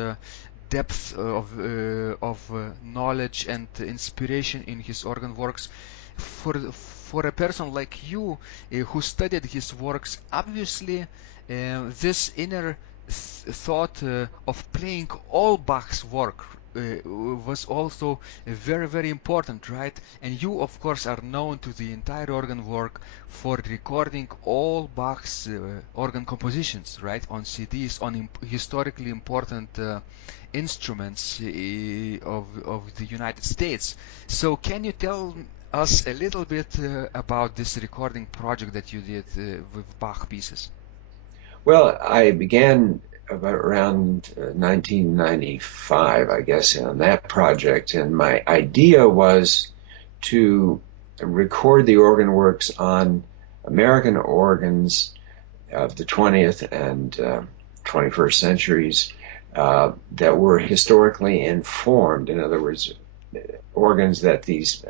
depth of knowledge and inspiration in his organ works, for a person like you who studied his works, obviously this inner thought of playing all Bach's work was also very, very important, right? And you, of course, are known to the entire organ work for recording all Bach's organ compositions, right, on CDs, on historically important instruments of the United States. So can you tell us a little bit about this recording project that you did with Bach pieces? Well, I began about around 1995, I guess, on that project, and my idea was to record the organ works on American organs of the 20th and 21st centuries that were historically informed. In other words, organs that these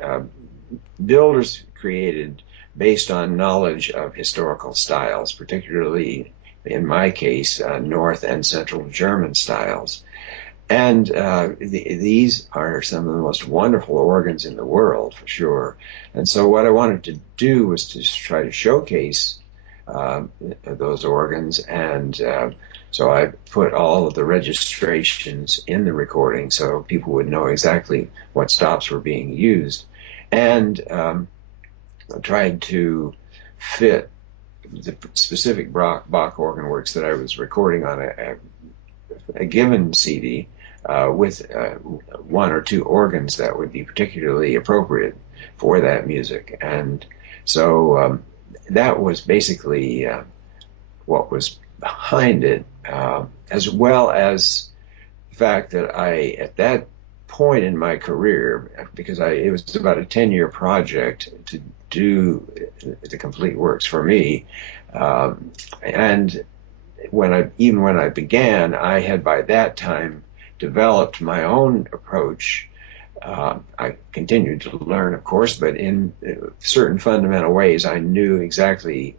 builders created based on knowledge of historical styles, particularly in my case, North and Central German styles. And these are some of the most wonderful organs in the world, for sure. And so what I wanted to do was to try to showcase those organs. And so I put all of the registrations in the recording so people would know exactly what stops were being used. And I tried to fit the specific Bach organ works that I was recording on a given CD with one or two organs that would be particularly appropriate for that music. And so that was basically what was behind it, as well as the fact that I, at that point in my career, because it was about a 10-year project to do the complete works for me, and when I began, I had by that time developed my own approach. I continued to learn, of course, but in certain fundamental ways, I knew exactly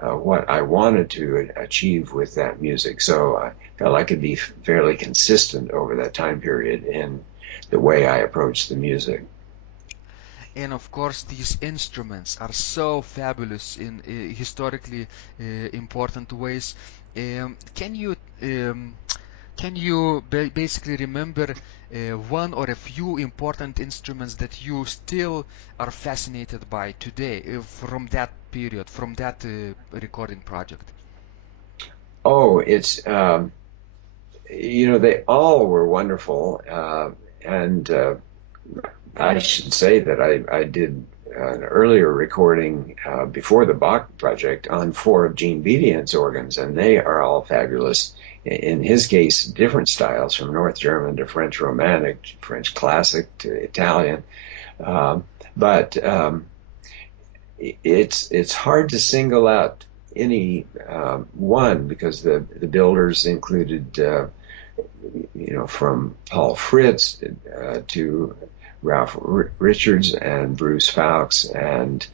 what I wanted to achieve with that music. So I felt I could be fairly consistent over that time period in the way I approached the music. And of course, these instruments are so fabulous in historically important ways. Can you basically remember one or a few important instruments that you still are fascinated by today from that period, from that recording project? Oh, it's they all were wonderful, and I should say that I did an earlier recording before the Bach project on 4 of Gene Vidiant's organs, and they are all fabulous. In his case, different styles, from North German to French Romantic, French Classic to Italian. But it's hard to single out any one, because the builders included from Paul Fritz to Ralph Richards and Bruce Fawkes and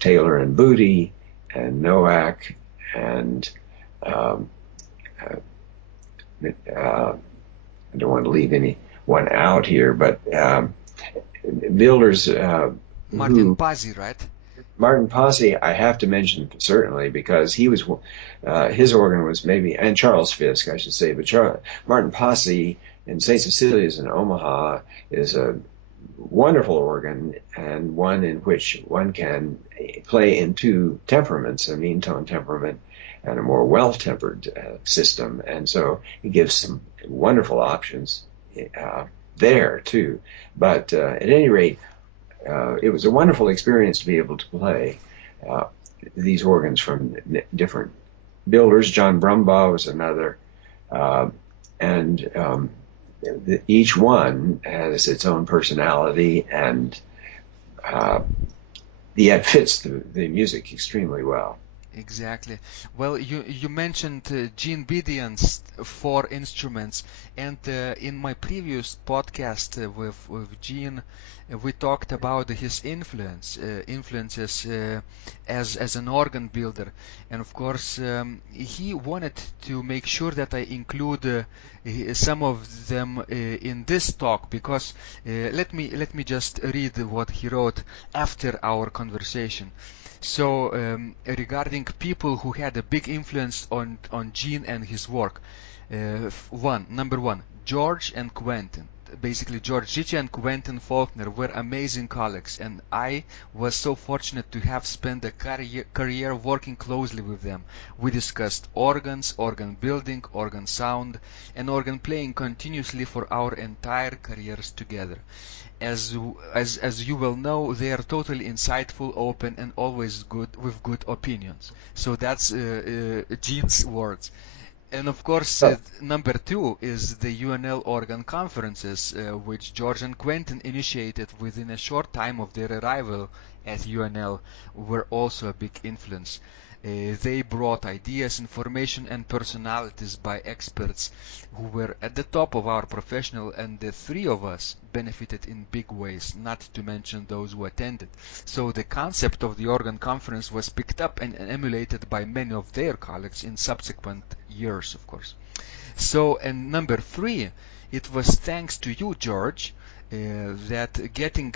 Taylor and Booty and Nowak and um, I don't want to leave anyone out here, but builders Martin Pazzi, right? Martin Pazzi, I have to mention certainly, because he was his organ was maybe, and Charles Fisk, I should say, but Martin Pazzi in St. Cecilia's in Omaha is a wonderful organ, and one in which one can play in two temperaments, a mean tone temperament and a more well-tempered system, and so he gives some wonderful options there too. But at any rate, it was a wonderful experience to be able to play these organs from different builders. John Brumbaugh was another, and each one has its own personality, and yet fits the music extremely well. Exactly. Well, you mentioned Gene Bidian's four instruments, and in my previous podcast with Gene, we talked about his influences as an organ builder, and of course he wanted to make sure that I include some of them in this talk, because let me just read what he wrote after our conversation. So regarding people who had a big influence on Gene and his work, number one, George and Quentin. Basically, George Ritchie and Quentin Faulkner were amazing colleagues, and I was so fortunate to have spent a career working closely with them. We discussed organs, organ building, organ sound, and organ playing continuously for our entire careers together. As you will know, they are totally insightful, open, and always with good opinions. So that's Gene's words. And of course, number two is the UNL organ conferences, which George and Quentin initiated within a short time of their arrival at UNL, were also a big influence. They brought ideas, information, and personalities by experts who were at the top of our professional, and the three of us benefited in big ways, not to mention those who attended. So the concept of the organ conference was picked up and emulated by many of their colleagues in subsequent years, of course. So, and number three, it was thanks to you, George, that getting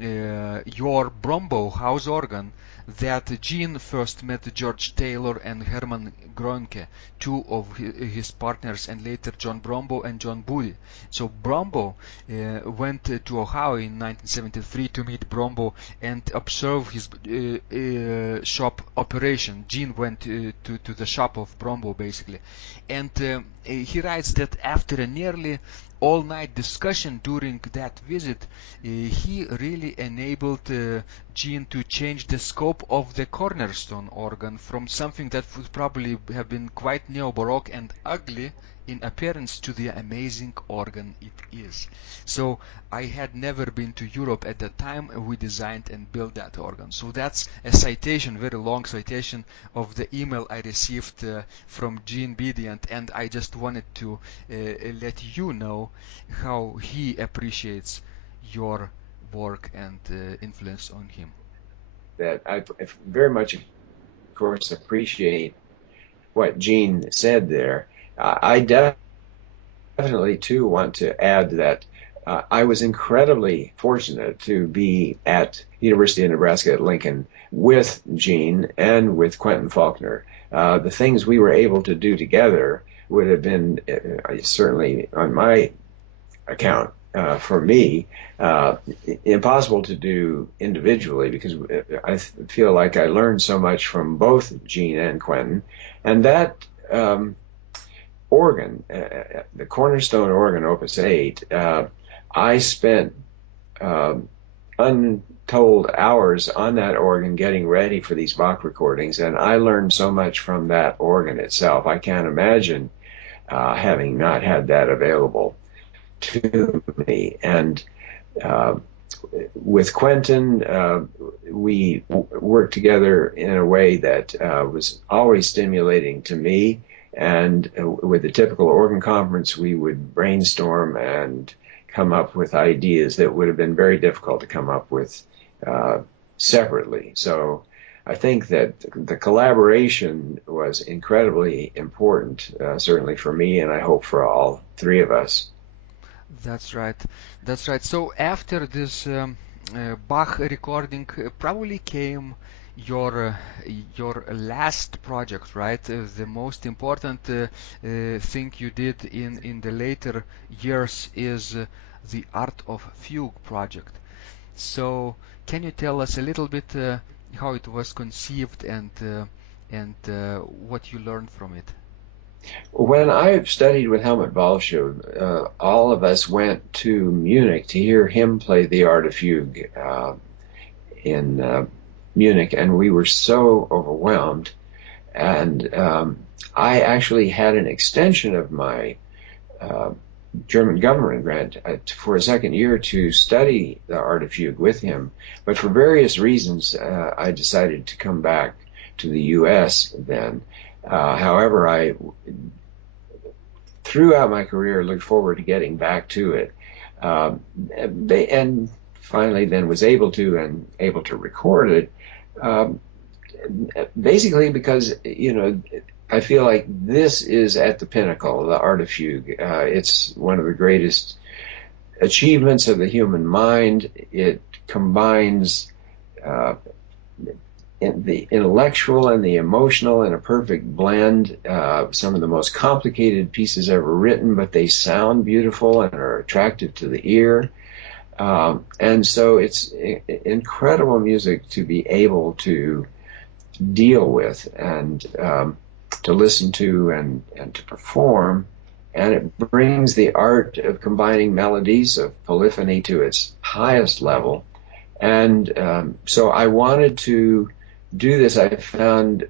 your Brombo house organ, that Gene first met George Taylor and Herman Gronke, two of his partners, and later John Brombo and John Booty. So Brombo went to Ohio in 1973 to meet Brombo and observe his shop operation. Gene went to the shop of Brombo, basically. And he writes that after a nearly all-night discussion during that visit, he really enabled Gene to change the scope of the cornerstone organ from something that would probably have been quite neo-Baroque and ugly in appearance to the amazing organ it is. So I had never been to Europe at the time we designed and built that organ. So that's a citation, very long citation of the email I received from Gene Bidiant, and I just wanted to let you know how he appreciates your work and influence on him. That I very much, of course, appreciate what Gene said there. I definitely, too, want to add that I was incredibly fortunate to be at University of Nebraska at Lincoln with Gene and with Quentin Faulkner. The things we were able to do together would have been, certainly on my account, for me, impossible to do individually, because I feel like I learned so much from both Gene and Quentin. And that organ, the cornerstone organ, Opus 8, I spent untold hours on that organ getting ready for these Bach recordings, and I learned so much from that organ itself. I can't imagine having not had that available to me. And with Quentin, we worked together in a way that was always stimulating to me. And with the typical organ conference, we would brainstorm and come up with ideas that would have been very difficult to come up with separately. So I think that the collaboration was incredibly important, certainly for me, and I hope for all three of us. That's right. That's right. So after this Bach recording, probably came your your last project, right? The most important thing you did in the later years is the Art of Fugue project. So can you tell us a little bit how it was conceived and what you learned from it? When I studied with Helmut Wallschuh, all of us went to Munich to hear him play the Art of Fugue in Munich, and we were so overwhelmed. And I actually had an extension of my German government grant for a second year to study the Art of Fugue with him. But for various reasons, I decided to come back to the U.S. then. However, I, throughout my career, looked forward to getting back to it. And finally then was able to record it. Basically because, I feel like this is at the pinnacle, the Art of Fugue. It's one of the greatest achievements of the human mind. It combines the intellectual and the emotional in a perfect blend. Some of the most complicated pieces ever written, but they sound beautiful and are attractive to the ear. And so it's incredible music to be able to deal with and to listen to and to perform. And it brings the art of combining melodies, of polyphony, to its highest level. And so I wanted to do this. I found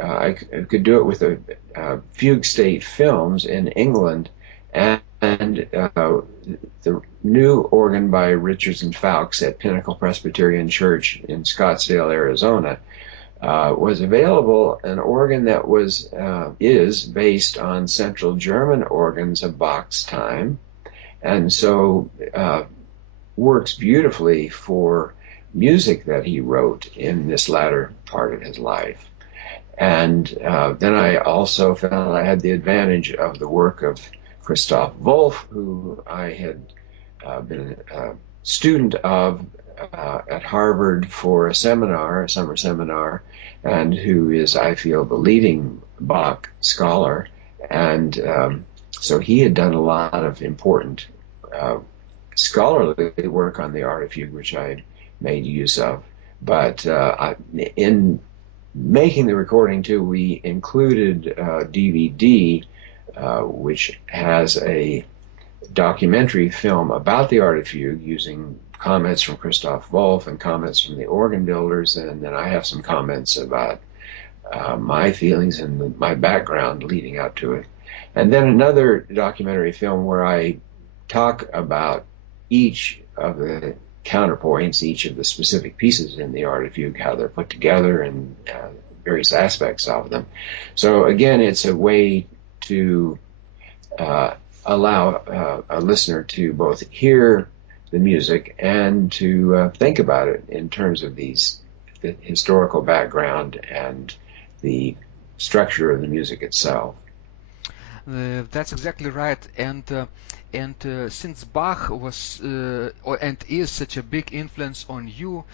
I could do it with the Fugue State Films in England, and the new organ by Richards and Fowkes at Pinnacle Presbyterian Church in Scottsdale, Arizona, was available. An organ that is based on Central German organs of Bach's time, and so works beautifully for music that he wrote in this latter part of his life. And then I also found I had the advantage of the work of Christoph Wolff, who I had been a student of at Harvard for a summer seminar, and who is, I feel, the leading Bach scholar. And so he had done a lot of important scholarly work on the Art of Fugue, which I made use of. But in making the recording too, we included DVD, which has a documentary film about the Art of Fugue using comments from Christoph Wolff and comments from the organ builders, and then I have some comments about my feelings and my background leading up to it. And then another documentary film where I talk about each of the counterpoints, each of the specific pieces in the Art of Fugue, how they're put together and various aspects of them. So again, it's a way to allow a listener to both hear the music and to think about it in terms of the historical background and the structure of the music itself. That's exactly right. And since Bach was and is such a big influence on you,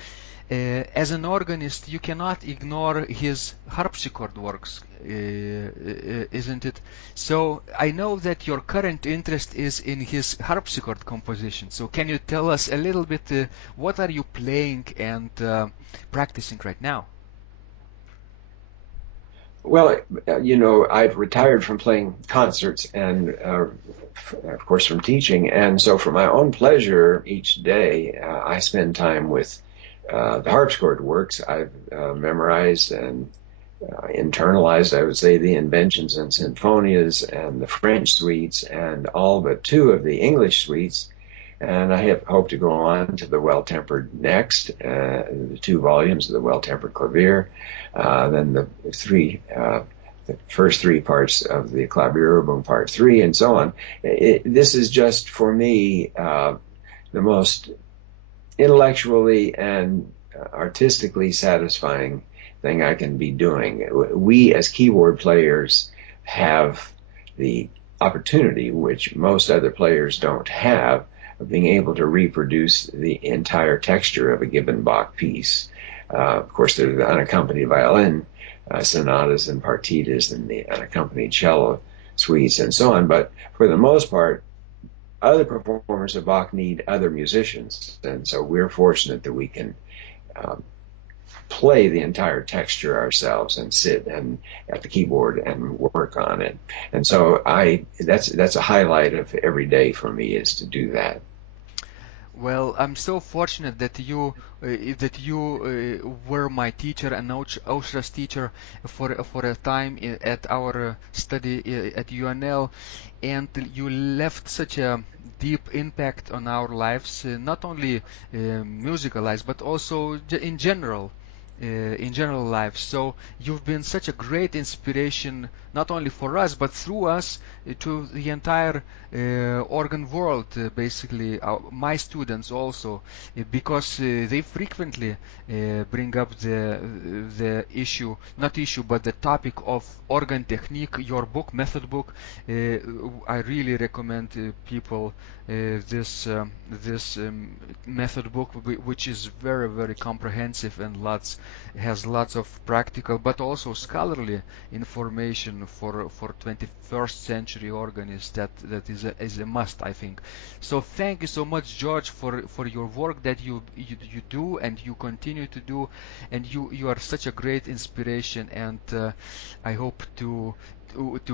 as an organist, you cannot ignore his harpsichord works, isn't it? So I know that your current interest is in his harpsichord composition. So can you tell us a little bit what are you playing and practicing right now? Well, I've retired from playing concerts and, of course, from teaching. And so for my own pleasure each day, I spend time with the harpsichord works. I've memorized and internalized, I would say, the inventions and sinfonias and the French suites and all but two of the English suites. And I hope to go on to the Well-Tempered next, the 2 volumes of the Well-Tempered Clavier, then the first 3 parts of the Klavierübung Part 3, and so on. This is just, for me, the most intellectually and artistically satisfying thing I can be doing. We, as keyboard players, have the opportunity, which most other players don't have, of being able to reproduce the entire texture of a given Bach piece. Of course, there are the unaccompanied violin sonatas and partitas and the unaccompanied cello suites and so on, but for the most part, other performers of Bach need other musicians, and so we're fortunate that we can play the entire texture ourselves and sit and at the keyboard and work on it. And so that's a highlight of every day for me, is to do that. Well, I'm so fortunate that you were my teacher and Aushra's teacher for a time at our study at UNL, and you left such a deep impact on our lives, not only musical lives but also in general life. So you've been such a great inspiration, not only for us but through us to the entire organ world, basically my students also, because they frequently bring up the issue, not issue, but the topic of organ technique. Your book, method book, I really recommend people this method book, which is very, very comprehensive and has lots of practical but also scholarly information for 21st century organists. That is a must, I think. So thank you so much, George, for your work that you do and you continue to do, and you are such a great inspiration, and I hope to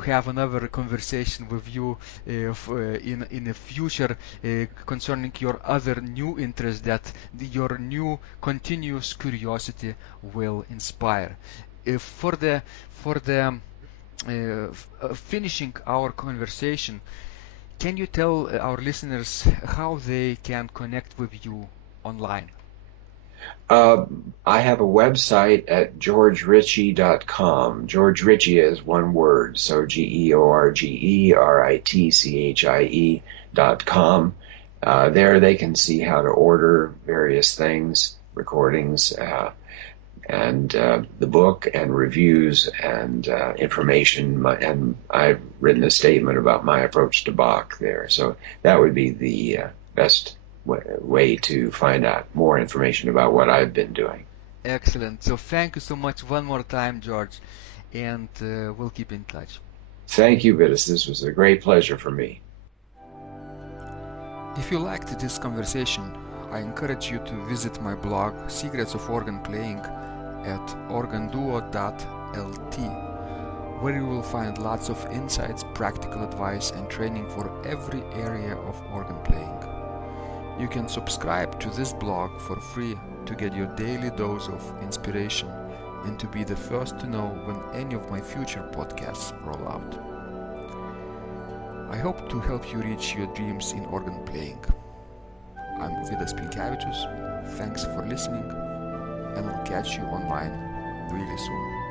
have another conversation with you in the future concerning your other new interests that your new continuous curiosity will inspire. For the finishing our conversation, can you tell our listeners how they can connect with you online? I have a website at georgeritchie.com. George Ritchie is one word, so GeorgeRitchie.com. There they can see how to order various things, recordings, and the book and reviews and information. And I've written a statement about my approach to Bach there. So that would be the best way to find out more information about what I've been doing. Excellent. So thank you so much one more time, George, and we'll keep in touch. Thank you, Vidas. This was a great pleasure for me. If you liked this conversation, I encourage you to visit my blog Secrets of Organ Playing at organduo.lt, where you will find lots of insights, practical advice, and training for every area of organ playing. You can subscribe to this blog for free to get your daily dose of inspiration and to be the first to know when any of my future podcasts roll out. I hope to help you reach your dreams in organ playing. I'm Vidas Pinkevicius. Thanks for listening, and I'll catch you online really soon.